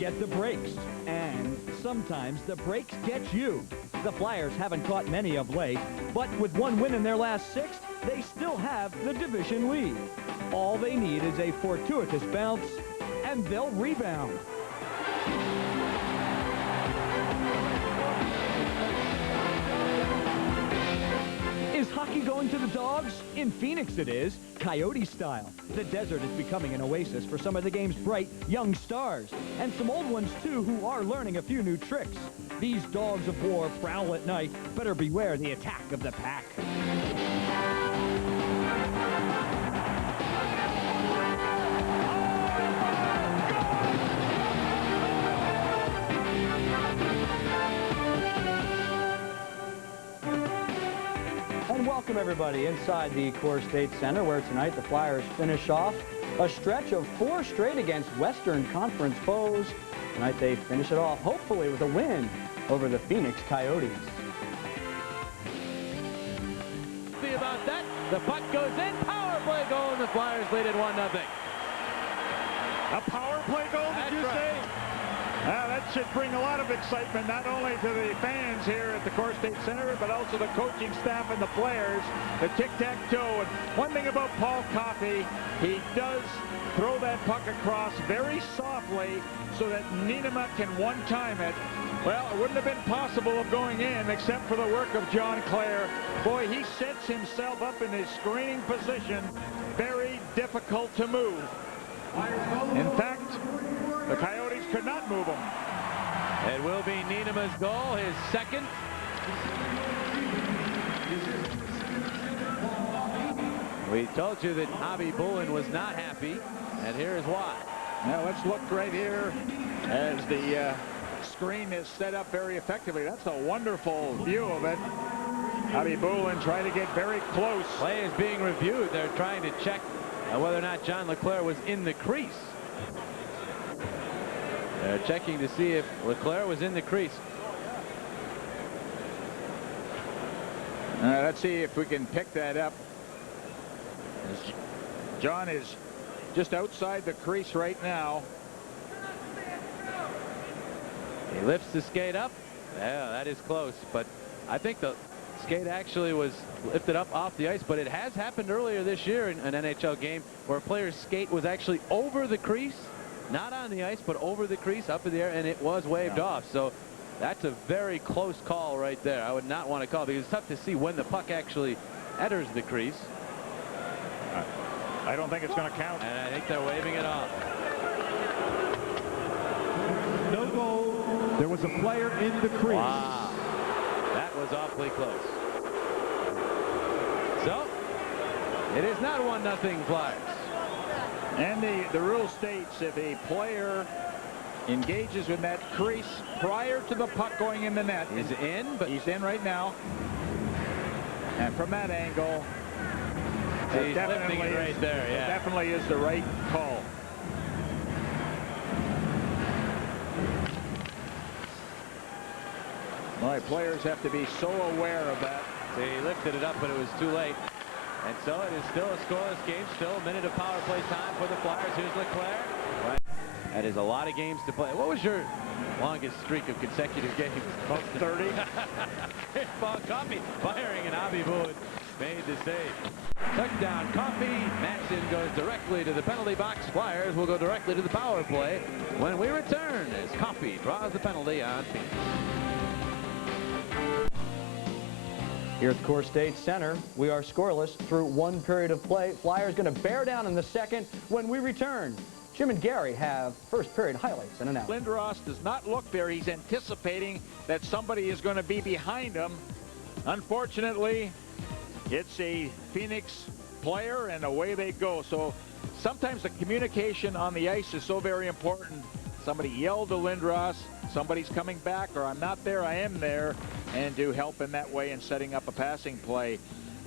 get the breaks, and sometimes the breaks get you. The Flyers haven't caught many of late, but with one win in their last 6, they still have the division lead. All they need is a fortuitous bounce, and they'll rebound. Is hockey going to the Dogs? In Phoenix it is, Coyote style. The desert is becoming an oasis for some of the game's bright, young stars. And some old ones, too, who are learning a few new tricks. These dogs of war prowl at night. Better beware the attack of the pack. And welcome everybody inside the CoreStates Center, where tonight the Flyers finish off a stretch of 4 straight against Western Conference foes. Tonight they finish it off, hopefully, with a win over the Phoenix Coyotes. See about that. The puck goes in. Power play goal, and the Flyers lead it 1-0. A power play goal, did you say? That should bring a lot of excitement, not only to the fans here at the CoreStates Center, but also the coaching staff and the players, the tic-tac-toe. And one thing about Paul Coffey, he does throw that puck across very softly so that Niinimaa can one-time it. Well, it wouldn't have been possible of going in except for the work of John Clare. Boy, he sets himself up in his screening position. Very difficult to move. In fact, the Coyotes could not move him. It will be Niinimaa's goal, his second. We told you that Hobby Bullen was not happy, and here is why. Now let's look right here as the screen is set up very effectively. That's a wonderful view of it. Hobby Bullen trying to get very close. Play is being reviewed. They're trying to check whether or not John LeClair was in the crease. They're checking to see if LeClair was in the crease. Let's see if we can pick that up. John is just outside the crease right now. He lifts the skate up. Yeah, that is close, but I think the skate actually was lifted up off the ice, but it has happened earlier this year in an NHL game where a player's skate was actually over the crease, not on the ice, but over the crease, up in the air, and it was waved off. So that's a very close call right there. I would not want to call, because it's tough to see when the puck actually enters the crease. I don't think it's going to count. And I think they're waving it off. No goal. There was a player in the crease. Wow. That was awfully close. So, it is not 1-0 Flyers. And the rule states if a player engages in that crease prior to the puck going in the net. He's in, but he's in right now. And from that angle, he's lifting it right there. Yeah, definitely is the right call. My players have to be so aware of that. They lifted it up, but it was too late. And so it is still a scoreless game. Still a minute of power play time for the Flyers. Here's Leclair. Right. That is a lot of games to play. What was your longest streak of consecutive games? About 30. Paul Coffey firing, and Hobby Bullen made the save. Touchdown, Coffey. Manson goes directly to the penalty box. Flyers will go directly to the power play when we return as Coffey draws the penalty on Phoenix. Here at the CoreStates Center, we are scoreless through 1 period of play. Flyers going to bear down in the second when we return. Jim and Gary have first period highlights and analysis. Lindros does not look there. He's anticipating that somebody is going to be behind him. Unfortunately, it's a Phoenix player, and away they go. So sometimes the communication on the ice is so very important. Somebody yelled to Lindros, somebody's coming back, or I'm not there, I am there, and to help in that way in setting up a passing play.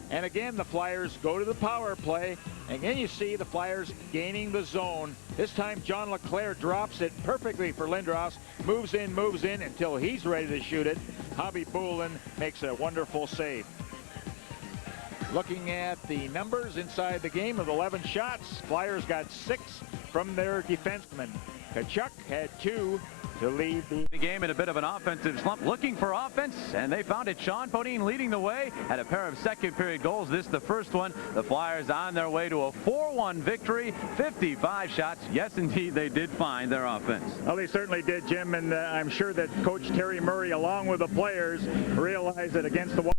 And again, the Flyers go to the power play. Again, you see the Flyers gaining the zone. This time, John LeClair drops it perfectly for Lindros. Moves in until he's ready to shoot it. Hobby Bullen makes a wonderful save. Looking at the numbers inside the game of 11 shots, Flyers got 6 from their defensemen. Tkachuk had 2 to lead the game in a bit of an offensive slump, looking for offense, and they found it. Shjon Podein leading the way, had a pair of second period goals. This the first one. The Flyers on their way to a 4-1 victory, 55 shots. Yes, indeed, they did find their offense. Well, they certainly did, Jim, and I'm sure that Coach Terry Murray, along with the players, realized that against the